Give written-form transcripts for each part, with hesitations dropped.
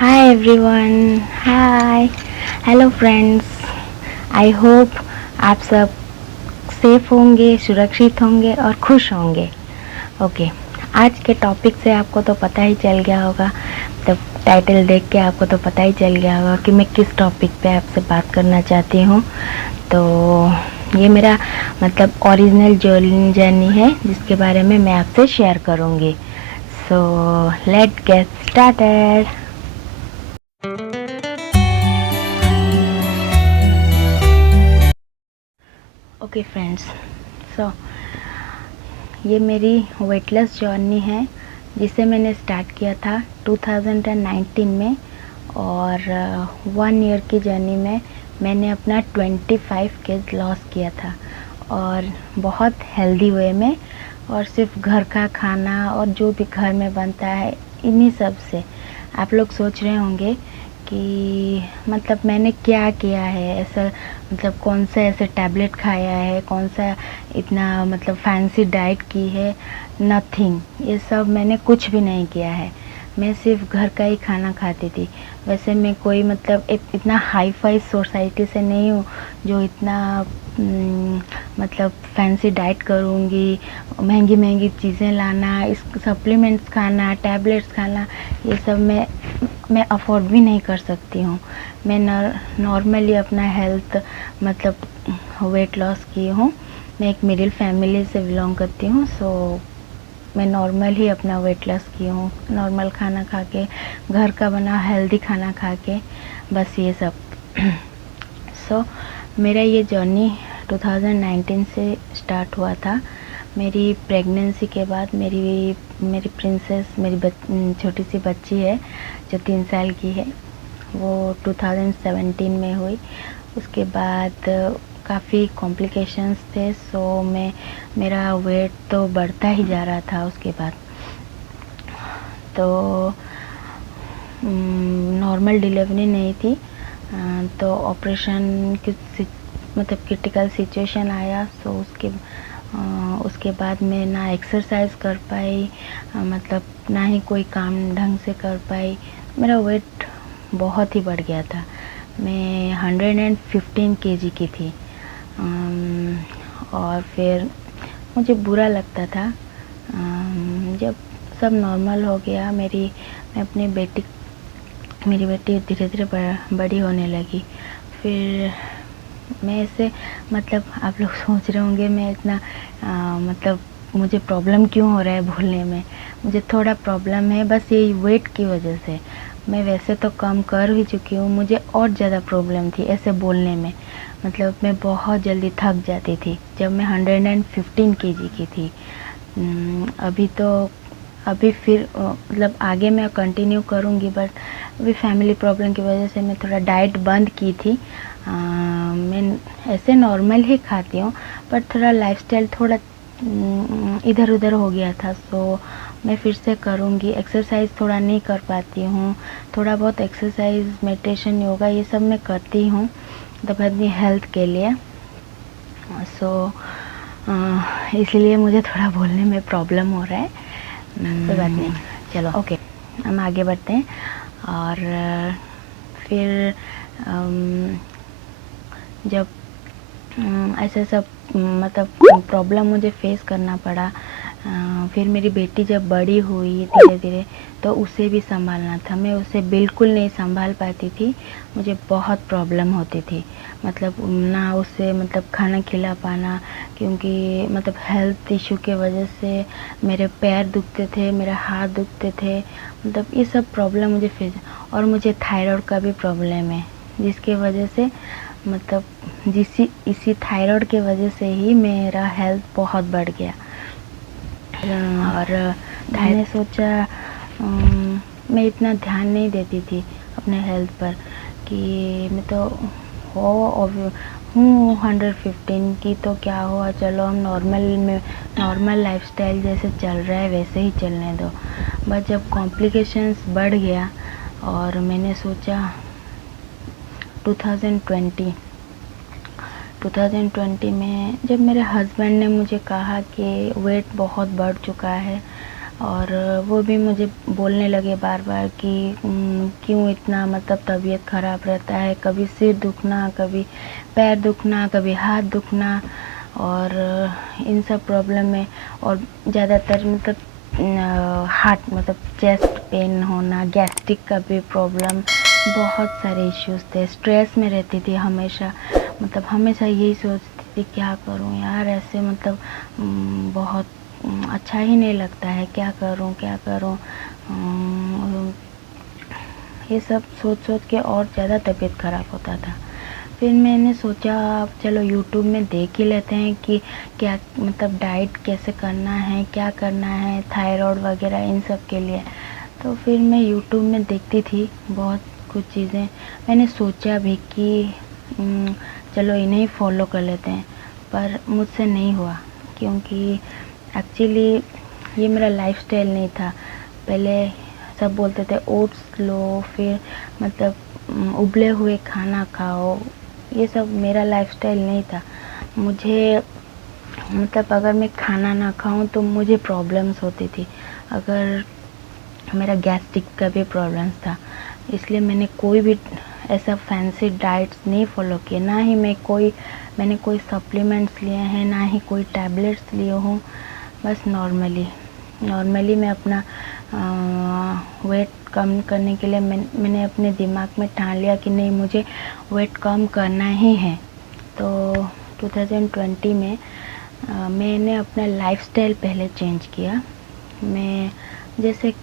Hi everyone, hi, hello friends. I hope आप सब safe होंगे, सुरक्षित होंगे और खुश होंगे। ओके, आज के टॉपिक से आपको तो पता ही चल गया होगा, तो टाइटल देख के आपको तो पता ही चल गया होगा कि मैं किस टॉपिक पे आपसे बात करना चाहती हूँ। तो ये मेरा मतलब ओरिजिनल जर्नी है जिसके बारे में मैं आपसे शेयर करूँगी। So let get started. Okay friends, so ये मेरी वेटलेस जर्नी है जिसे मैंने स्टार्ट किया था 2019 में, और 1 ईयर की जर्नी में मैंने अपना 25 केज लॉस किया था, और बहुत हेल्दी वे में, और सिर्फ घर का खाना और जो भी घर में बनता है इन्हीं सब से। आप लोग सोच रहे होंगे कि मतलब मैंने क्या किया है ऐसा, मतलब कौन सा ऐसे टैबलेट खाया है, कौन सा इतना मतलब फैंसी डाइट की है। नथिंग, ये सब मैंने कुछ भी नहीं किया है। मैं सिर्फ घर का ही खाना खाती थी। वैसे मैं कोई मतलब इतना हाई फाई सोसाइटी से नहीं हूँ जो इतना मतलब फैंसी डाइट करूँगी, महंगी महंगी चीज़ें लाना, इस सप्लीमेंट्स खाना, टैबलेट्स खाना, ये सब मैं अफोर्ड भी नहीं कर सकती हूँ। मैं नॉर्मली अपना हेल्थ मतलब वेट लॉस की हूँ। मैं एक मिडिल फैमिली से बिलोंग करती हूँ, सो मैं नॉर्मल ही अपना वेट लॉस की हूँ। नॉर्मल खाना खा के, घर का बना हेल्दी खाना खा के, बस ये सब। सो मेरा ये जर्नी 2019 से स्टार्ट हुआ था। मेरी प्रेगनेंसी के बाद मेरी प्रिंसेस, मेरी छोटी सी बच्ची है जो 3 साल की है, वो 2017 में हुई। उसके बाद काफ़ी कॉम्प्लिकेशंस थे, सो मेरा वेट तो बढ़ता ही जा रहा था उसके बाद। तो नॉर्मल डिलीवरी नहीं थी, तो ऑपरेशन की मतलब क्रिटिकल सिचुएशन आया। सो उसके बाद मैं ना एक्सरसाइज कर पाई, मतलब ना ही कोई काम ढंग से कर पाई। मेरा वेट बहुत ही बढ़ गया था। मैं 115 केजी की थी। और फिर मुझे बुरा लगता था जब सब नॉर्मल हो गया। मेरी बेटी धीरे धीरे बड़ी होने लगी। फिर मैं ऐसे मतलब आप लोग सोच रहे होंगे मैं इतना मतलब मुझे प्रॉब्लम क्यों हो रहा है बोलने में। मुझे थोड़ा प्रॉब्लम है बस ये वेट की वजह से। मैं वैसे तो कम कर ही चुकी हूँ, मुझे और ज़्यादा प्रॉब्लम थी ऐसे बोलने में। मतलब मैं बहुत जल्दी थक जाती थी जब मैं 115 केजी की थी। अभी फिर मतलब आगे मैं कंटिन्यू करूँगी, बट अभी फैमिली प्रॉब्लम की वजह से मैं थोड़ा डाइट बंद की थी। मैं ऐसे नॉर्मल ही खाती हूँ, पर थोड़ा लाइफस्टाइल थोड़ा इधर उधर हो गया था। सो मैं फिर से करूँगी। एक्सरसाइज थोड़ा नहीं कर पाती हूँ, थोड़ा बहुत एक्सरसाइज, मेडिटेशन, योगा ये सब मैं करती हूँ मतलब अपनी हेल्थ के लिए। सो इसलिए मुझे थोड़ा बोलने में प्रॉब्लम हो रहा है। कोई बात नहीं, चलो ओके, हम आगे बढ़ते हैं। और फिर जब ऐसे सब मतलब प्रॉब्लम मुझे फेस करना पड़ा। फिर मेरी बेटी जब बड़ी हुई धीरे धीरे, तो उसे भी संभालना था। मैं उसे बिल्कुल नहीं संभाल पाती थी, मुझे बहुत प्रॉब्लम होती थी। मतलब ना उसे मतलब खाना खिला पाना, क्योंकि मतलब हेल्थ इशू के वजह से मेरे पैर दुखते थे, मेरे हाथ दुखते थे, मतलब ये सब प्रॉब्लम मुझे फेस। और मुझे थायराइड का भी प्रॉब्लम है, जिसके वजह से मतलब इसी थायराइड के वजह से ही मेरा हेल्थ बहुत बढ़ गया। और मैंने सोचा मैं इतना ध्यान नहीं देती थी अपने हेल्थ पर कि मैं तो हूँ 115 की, तो क्या हुआ, चलो हम नॉर्मल लाइफस्टाइल जैसे चल रहा है वैसे ही चलने दो। बट जब कॉम्प्लिकेशंस बढ़ गया और मैंने सोचा 2020 में जब मेरे हस्बैंड ने मुझे कहा कि वेट बहुत बढ़ चुका है, और वो भी मुझे बोलने लगे बार बार कि क्यों इतना मतलब तबीयत ख़राब रहता है, कभी सिर दुखना, कभी पैर दुखना, कभी हाथ दुखना, और इन सब प्रॉब्लम में, और ज़्यादातर मतलब हार्ट मतलब चेस्ट पेन होना, गैस्ट्रिक का भी प्रॉब्लम, बहुत सारे इश्यूज़ थे। स्ट्रेस में रहती थी हमेशा, मतलब हमेशा यही सोचती थी क्या करूं यार, ऐसे मतलब बहुत अच्छा ही नहीं लगता है, क्या करूं क्या करूं। ये सब सोच सोच के और ज़्यादा तबीयत ख़राब होता था। फिर मैंने सोचा अब चलो यूट्यूब में देख ही लेते हैं कि क्या मतलब डाइट कैसे करना है, क्या करना है, थायराइड वगैरह इन सब के लिए। तो फिर मैं यूट्यूब में देखती थी बहुत कुछ चीज़ें, मैंने सोचा भी कि चलो इन्हें फॉलो कर लेते हैं, पर मुझसे नहीं हुआ, क्योंकि एक्चुअली ये मेरा लाइफस्टाइल नहीं था। पहले सब बोलते थे ओट्स लो, फिर मतलब उबले हुए खाना खाओ, ये सब मेरा लाइफस्टाइल नहीं था। मुझे मतलब अगर मैं खाना ना खाऊं तो मुझे प्रॉब्लम्स होती थी, अगर मेरा गैस्ट्रिक का भी प्रॉब्लम्स था। इसलिए मैंने कोई भी ऐसा फैंसी डाइट्स नहीं फॉलो किए, ना ही मैंने कोई सप्लीमेंट्स लिए हैं, ना ही कोई टैबलेट्स लिए हूँ। बस नॉर्मली मैं अपना वेट कम करने के लिए मैंने अपने दिमाग में ठान लिया कि नहीं, मुझे वेट कम करना ही है। तो 2020 में मैंने अपना लाइफस्टाइल पहले चेंज किया। मैं जैसे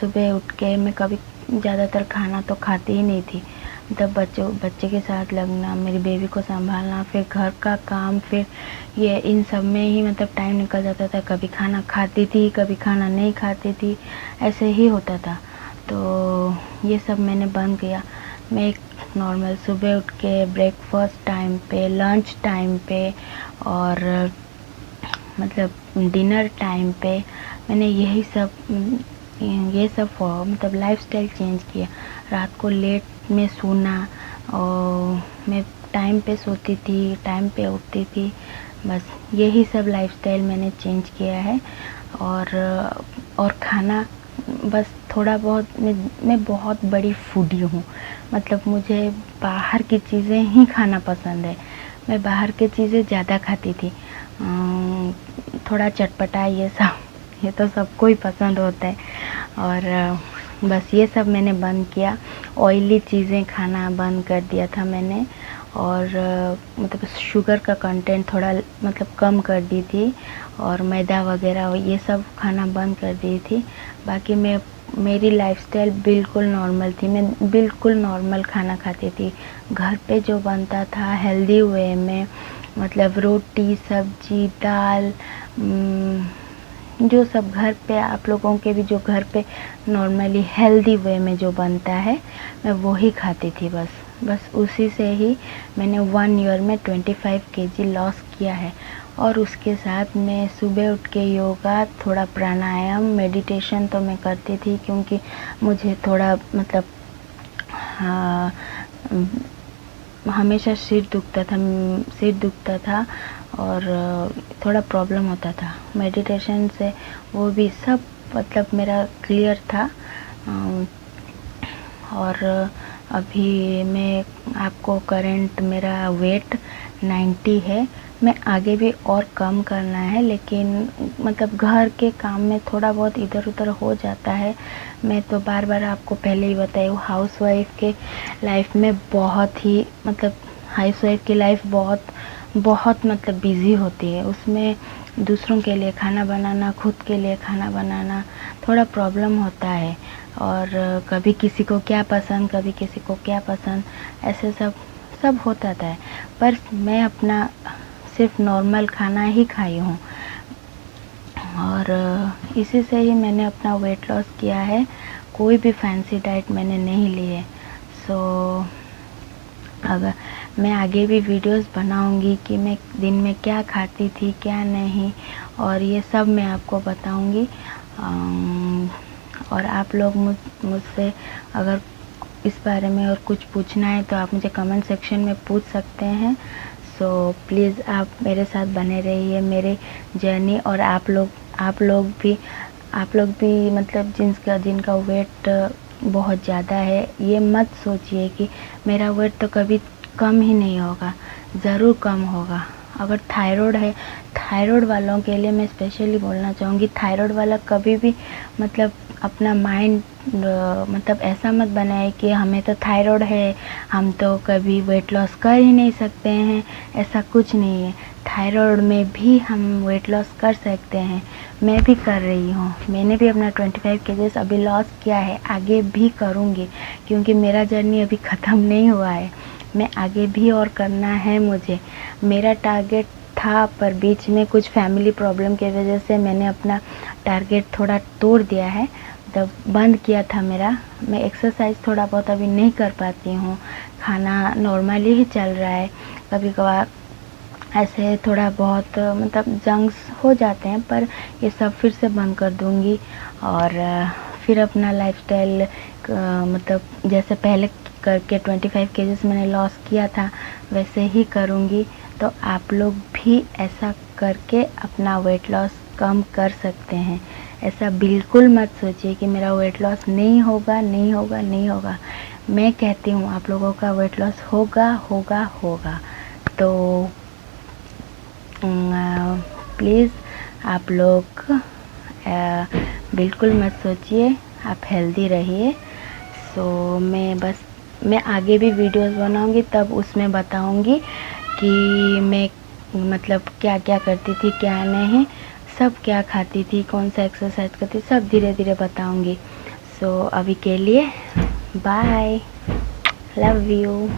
सुबह उठ के मैं कभी ज़्यादातर खाना तो खाती ही नहीं थी, तब बच्चे के साथ लगना, मेरी बेबी को संभालना, फिर घर का काम, फिर ये इन सब में ही मतलब टाइम निकल जाता था। कभी खाना खाती थी, कभी खाना नहीं खाती थी, ऐसे ही होता था। तो ये सब मैंने बंद किया। मैं एक नॉर्मल सुबह उठ के ब्रेकफास्ट टाइम पे, लंच टाइम पे, और मतलब डिनर टाइम पे मैंने ये सब मतलब लाइफस्टाइल चेंज किया। रात को लेट में सोना, और मैं टाइम पे सोती थी, टाइम पे उठती थी, बस यही सब लाइफस्टाइल मैंने चेंज किया है। और खाना बस थोड़ा बहुत, मैं बहुत बड़ी फूडी हूँ, मतलब मुझे बाहर की चीज़ें ही खाना पसंद है। मैं बाहर की चीज़ें ज़्यादा खाती थी, थोड़ा चटपटा ये तो सबको ही पसंद होता है। और बस ये सब मैंने बंद किया, ऑयली चीज़ें खाना बंद कर दिया था मैंने, और मतलब शुगर का कंटेंट थोड़ा मतलब कम कर दी थी, और मैदा वगैरह ये सब खाना बंद कर दी थी। बाकी मेरी लाइफस्टाइल बिल्कुल नॉर्मल थी, मैं बिल्कुल नॉर्मल खाना खाती थी, घर पे जो बनता था हेल्दी वे में, मतलब रोटी, सब्जी, दाल, जो सब घर पे आप लोगों के भी जो घर पे नॉर्मली हेल्दी वे में जो बनता है, मैं वो ही खाती थी। बस उसी से ही मैंने 1 ईयर में 25 केजी लॉस किया है। और उसके साथ मैं सुबह उठ के योगा, थोड़ा प्राणायाम, मेडिटेशन तो मैं करती थी, क्योंकि मुझे थोड़ा मतलब हाँ, हमेशा सिर दुखता था और थोड़ा प्रॉब्लम होता था। मेडिटेशन से वो भी सब मतलब मेरा क्लियर था। और अभी मैं आपको करंट मेरा वेट 90 है। मैं आगे भी और कम करना है, लेकिन मतलब घर के काम में थोड़ा बहुत इधर उधर हो जाता है। मैं तो बार बार आपको पहले ही बताई हूँ, हाउसवाइफ के लाइफ में बहुत ही मतलब हाउसवाइफ की लाइफ बहुत मतलब बिज़ी होती है। उसमें दूसरों के लिए खाना बनाना, खुद के लिए खाना बनाना थोड़ा प्रॉब्लम होता है। और कभी किसी को क्या पसंद, कभी किसी को क्या पसंद, ऐसे सब होता था। पर मैं अपना सिर्फ नॉर्मल खाना ही खाई हूँ, और इसी से ही मैंने अपना वेट लॉस किया है। कोई भी फैंसी डाइट मैंने नहीं ली है। सो अगर मैं आगे भी वीडियोस बनाऊंगी कि मैं दिन में क्या खाती थी क्या नहीं, और ये सब मैं आपको बताऊंगी। और आप लोग मुझसे अगर इस बारे में और कुछ पूछना है तो आप मुझे कमेंट सेक्शन में पूछ सकते हैं। सो प्लीज़ आप मेरे साथ बने रहिए मेरे जर्नी, और आप लोग आप लोग भी मतलब जिनका वेट बहुत ज़्यादा है, ये मत सोचिए कि मेरा वेट तो कभी कम ही नहीं होगा, ज़रूर कम होगा। अगर थायराइड है, थायराइड वालों के लिए मैं स्पेशली बोलना चाहूँगी, थायराइड वाला कभी भी मतलब अपना माइंड मतलब ऐसा मत बनाए कि हमें तो थायराइड है, हम तो कभी वेट लॉस कर ही नहीं सकते हैं। ऐसा कुछ नहीं है, थायराइड में भी हम वेट लॉस कर सकते हैं। मैं भी कर रही हूँ, मैंने भी अपना 25 केजीज अभी लॉस किया है, आगे भी करूँगी, क्योंकि मेरा जर्नी अभी ख़त्म नहीं हुआ है। मैं आगे भी और करना है मुझे। मेरा टारगेट था, पर बीच में कुछ फैमिली प्रॉब्लम की वजह से मैंने अपना टारगेट थोड़ा तोड़ दिया है, तब बंद किया था मेरा। मैं एक्सरसाइज थोड़ा बहुत अभी नहीं कर पाती हूँ, खाना नॉर्मली ही चल रहा है, कभी कभार ऐसे थोड़ा बहुत मतलब जंक्स हो जाते हैं, पर ये सब फिर से बंद कर दूँगी। और फिर अपना लाइफस्टाइल मतलब जैसे पहले करके 25 केजीज मैंने लॉस किया था, वैसे ही करूँगी। तो आप लोग भी ऐसा करके अपना वेट लॉस कम कर सकते हैं। ऐसा बिल्कुल मत सोचिए कि मेरा वेट लॉस नहीं होगा, नहीं होगा, नहीं होगा। मैं कहती हूँ आप लोगों का वेट लॉस होगा, होगा, होगा। तो प्लीज़ आप लोग बिल्कुल मत सोचिए, आप हेल्दी रहिए। मैं आगे भी वीडियोस बनाऊंगी, तब उसमें बताऊंगी कि मैं मतलब क्या क्या करती थी, क्या नहीं, सब क्या खाती थी, कौन सा एक्सरसाइज करती, सब धीरे धीरे बताऊंगी। अभी के लिए बाय, लव यू।